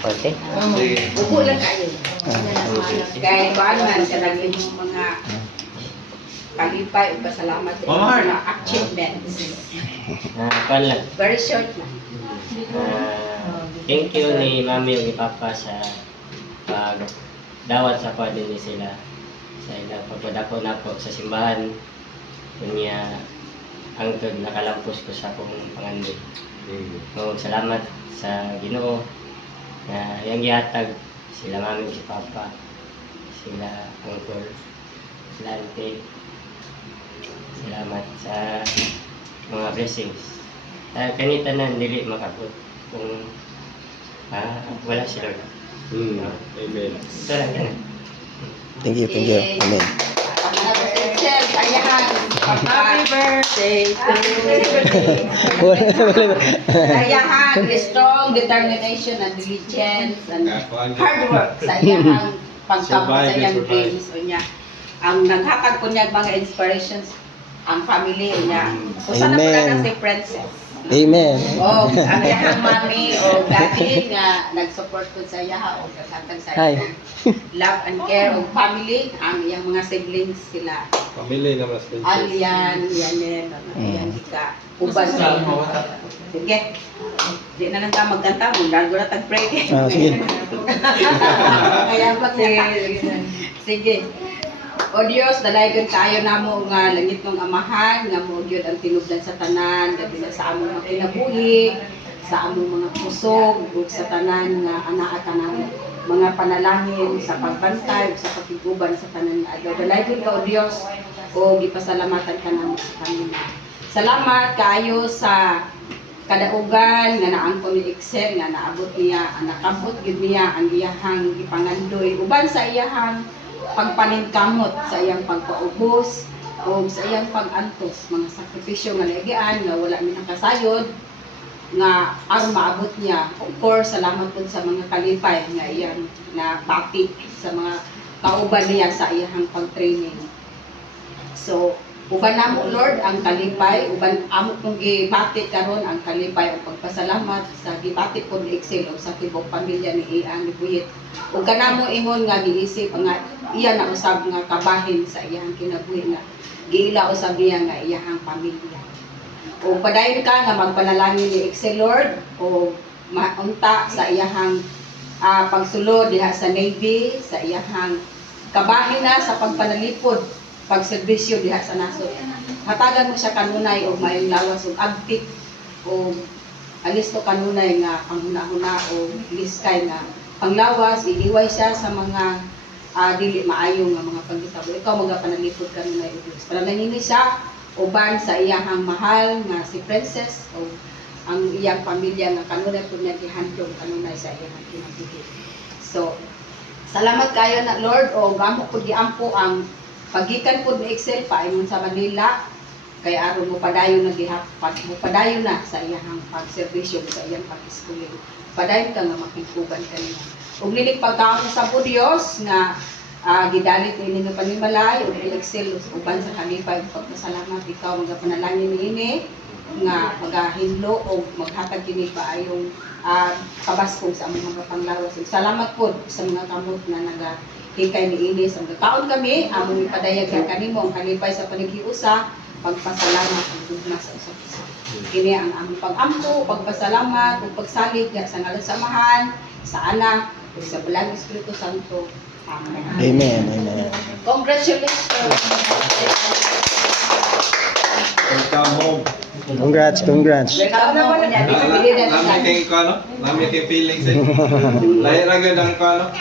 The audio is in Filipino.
Okay. Upo lang kayo. Kaya kuan man sa naging mga kalipay o pasalamat sa mga achievements. Kuan lang. Very short lang. Thank you ni Mami ug ni Papa sa pag dawat sa kuan din sila sa ilang pagpadako na po sa simbahan. Kunya hangtod nakalampos ko sa akong pangandoy. So, salamat sa Ginoo na yang gihatag sila Mami ug si Papa, sila Uncle, sila Auntie. Salamat sa mga blessings. Kani tanan dili makabot kung wala si Lord. Amen. Ito lang yan. Thank you, thank you. Amen. Happy birthday to Wala. Sayahang strong determination and diligence and hard work sa iyang pagkabot sa iyang dreams o niya. Ang naghatag ko niya mga inspirations ang family niya. Usa na po na si Princess. Amen. O ang iyang mami o daddy nga nag-support ko sa iya o naghatag sa Hi. iyang love and care o family. Ang iyang mga siblings sila. Family na mas Alian, Yanen, yan ka. Uban sa sige. Di na lang ka magkanta, magdago na tag-pray. Sige. Kaya sige. O Diyos, dalaygon kayo namo nga langit ng amahan, nga mo gyud ang tinubdan sa tanan, gabi na sa among mga kinabuhi, sa among mga kusog, ug sa tanan nga anaa kanang mga panalangin sa pagbantay, sa pagtiguban sa tanan nga adlaw. Dalaygon ka o Diyos, o gipasalamatan ka namo sa kanila. Salamat kaayo sa kadaugan nga naangkon ni Excel nga naabot niya, nakabot gid niya ang iyahang ipangandoy uban sa iyahang pagpaningkamot sa iyang pagpaubos o sa iyang pag-antos, mga sakripisyo nga nagian nga wala mi nakasayod nga aron maabot niya. Of course, salamat po sa mga kalipay nga iyang nabati sa mga kauban niya sa iyang pag-training. So, uban namo Lord ang kalipay, uban amo kong gibati karon ang kalipay ug pagpasalamat sa gibati pod ni Excel ug sa tibok pamilya ni Ian ni Buyit. Ug kanamo ingon nga giisip nga iya na usab nga kabahin sa iyang kinabuhi nga giila usab niya nga iyang pamilya. Ug padayon ka nga magpanalangin ni Excel Lord o maunta sa iyang pagsulod diha sa Navy, sa iyang kabahin na sa pagpanalipod pagserbisyo diha sa nasod. Hatagan mo siya kanunay og mayong lawas ug agtik o alisto kanunay nga panghuna-huna o liskay nga panglawas, iliway siya sa mga dili maayo nga mga panghitabo. Ikaw magapanalipod kanunay o Dios. Panalangin siya uban sa iyang mahal nga si Princess o ang iyang pamilya nga kanunay pud niya gihandom kanunay sa iyang kinabuhi. So, salamat kayo na Lord o gamo pud giampo ang pagikan po ni Excel paingon sa Manila kay aron mo padayon na gihapat mo padayon na sa iyang pagserbisyo sa iyang pag-eskwela. Padayon ka nga makikuban kanina. Ug nining pagkaon sa Dios nga gidalit ini nga panimalay ug Excel uban sa kalipay pagpasalamat ikaw magapanalangin niini nga magahinlo o maghatag kini paayong kabaskog sa among mga panglawas. Salamat po sa mga kamot na hikay ni Inis ang kaon kami among ipadayagan kanimo ang kalipay sa panighiusa pagpasalamat ug tugma sa usa isa. Kini ang among pag-ampo, pagpasalamat ug pagsalig sa ngalan sa Amahan, sa Anak ug sa Balang Espiritu Santo. Amen. Amen. Amen. Congratulations. Welcome home. Congrats, congrats. Welcome na po niya. Nami kay ko ano? Nami kay feelings eh. Lahi ra gyud ang ko ano?